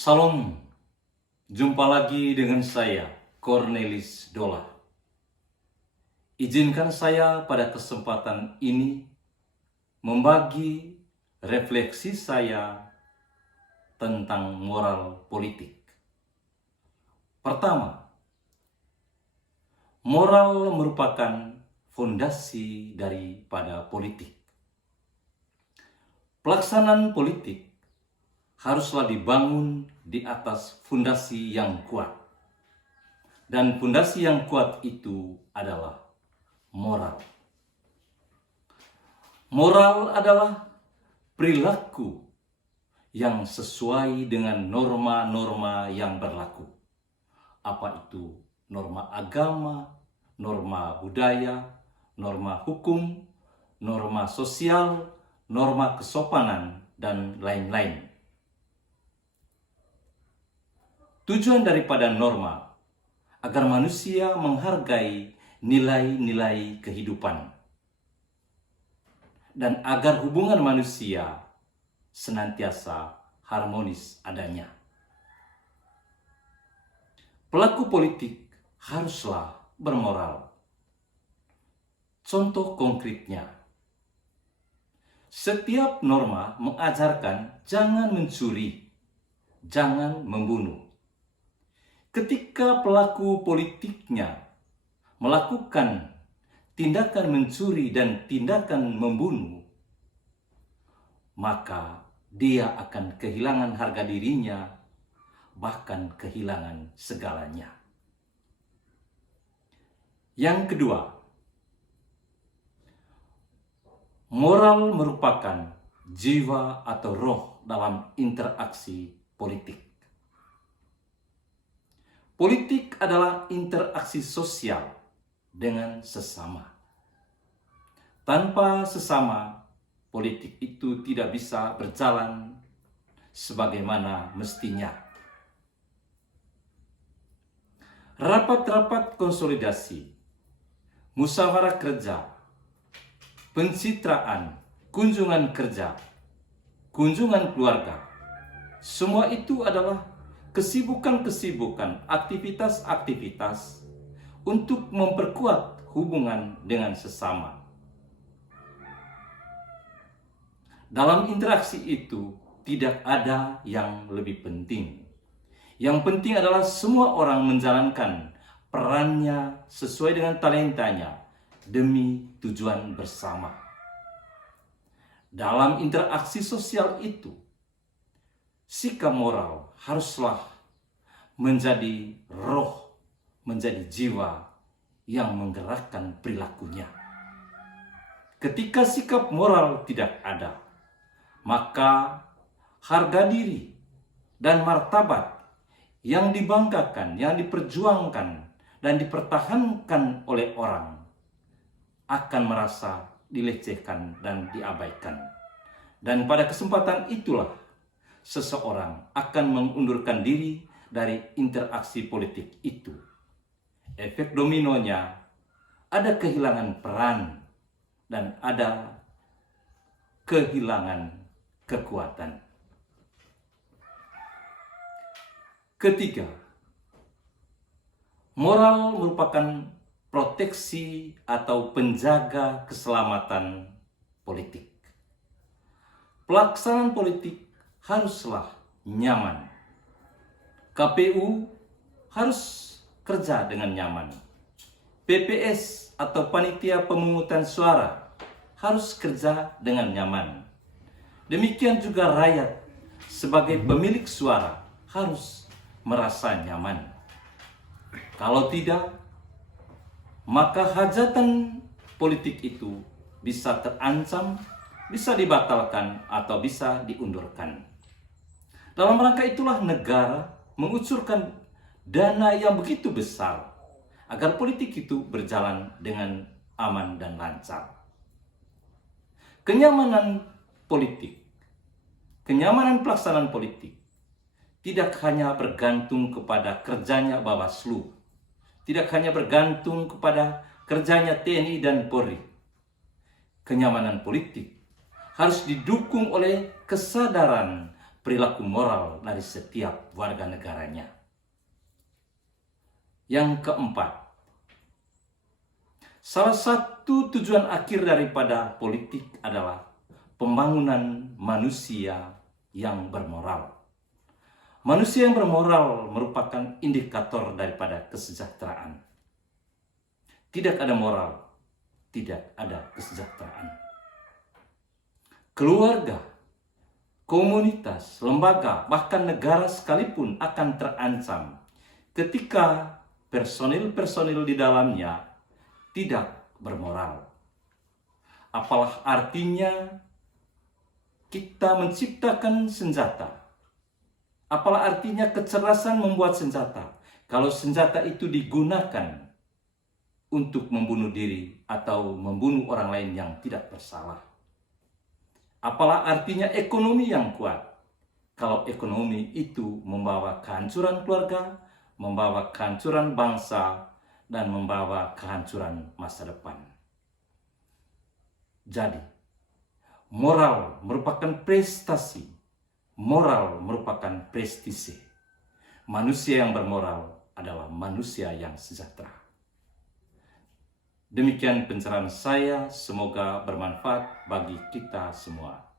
Salam, jumpa lagi dengan saya, Cornelis Dola. Izinkan saya pada kesempatan ini membagi refleksi saya tentang moral politik. Pertama, moral merupakan fondasi daripada politik. Pelaksanaan politik haruslah dibangun di atas fondasi yang kuat. Dan fondasi yang kuat itu adalah moral. Moral adalah perilaku yang sesuai dengan norma-norma yang berlaku. Apa itu norma agama, norma budaya, norma hukum, norma sosial, norma kesopanan, dan lain-lain. Tujuan daripada norma agar manusia menghargai nilai-nilai kehidupan dan agar hubungan manusia senantiasa harmonis adanya. Pelaku politik haruslah bermoral. Contoh konkretnya, setiap norma mengajarkan jangan mencuri, jangan membunuh. Ketika pelaku politiknya melakukan tindakan mencuri dan tindakan membunuh, maka dia akan kehilangan harga dirinya, bahkan kehilangan segalanya. Yang kedua, moral merupakan jiwa atau roh dalam interaksi politik. Politik adalah interaksi sosial dengan sesama. Tanpa sesama, politik itu tidak bisa berjalan sebagaimana mestinya. Rapat-rapat konsolidasi, musyawarah kerja, pencitraan, kunjungan kerja, kunjungan keluarga, semua itu adalah kesibukan-kesibukan, aktivitas-aktivitas untuk memperkuat hubungan dengan sesama. Dalam interaksi itu tidak ada yang lebih penting. Yang penting adalah semua orang menjalankan perannya sesuai dengan talentanya demi tujuan bersama. Dalam interaksi sosial itu, sikap moral haruslah menjadi roh, menjadi jiwa yang menggerakkan perilakunya. Ketika sikap moral tidak ada, maka harga diri dan martabat yang dibanggakan, yang diperjuangkan, dan dipertahankan oleh orang akan merasa dilecehkan dan diabaikan. Dan pada kesempatan itulah seseorang akan mengundurkan diri dari interaksi politik itu. Efek dominonya, ada kehilangan peran dan ada kehilangan kekuatan. Ketiga, moral merupakan proteksi atau penjaga keselamatan politik. Pelaksanaan politik haruslah nyaman. KPU harus kerja dengan nyaman. PPS atau panitia pemungutan suara harus kerja dengan nyaman. Demikian juga rakyat sebagai pemilik suara harus merasa nyaman. Kalau tidak, maka hajatan politik itu bisa terancam, bisa dibatalkan, atau bisa diundurkan. Dalam rangka itulah negara mengucurkan dana yang begitu besar agar politik itu berjalan dengan aman dan lancar. Kenyamanan politik, kenyamanan pelaksanaan politik tidak hanya bergantung kepada kerjanya Bawaslu, tidak hanya bergantung kepada kerjanya TNI dan Polri. Kenyamanan politik harus didukung oleh kesadaran perilaku moral dari setiap warga negaranya. Yang keempat, salah satu tujuan akhir daripada politik adalah pembangunan manusia yang bermoral. Manusia yang bermoral merupakan indikator daripada kesejahteraan. Tidak ada moral, tidak ada kesejahteraan. Keluarga, komunitas, lembaga, bahkan negara sekalipun akan terancam ketika personil-personil di dalamnya tidak bermoral. Apalah artinya kita menciptakan senjata? Apalah artinya kecerdasan membuat senjata kalau senjata itu digunakan untuk membunuh diri atau membunuh orang lain yang tidak bersalah? Apalah artinya ekonomi yang kuat kalau ekonomi itu membawa kehancuran keluarga, membawa kehancuran bangsa, dan membawa kehancuran masa depan. Jadi, moral merupakan prestasi. Moral merupakan prestise. Manusia yang bermoral adalah manusia yang sejahtera. Demikian pencerahan saya, semoga bermanfaat bagi kita semua.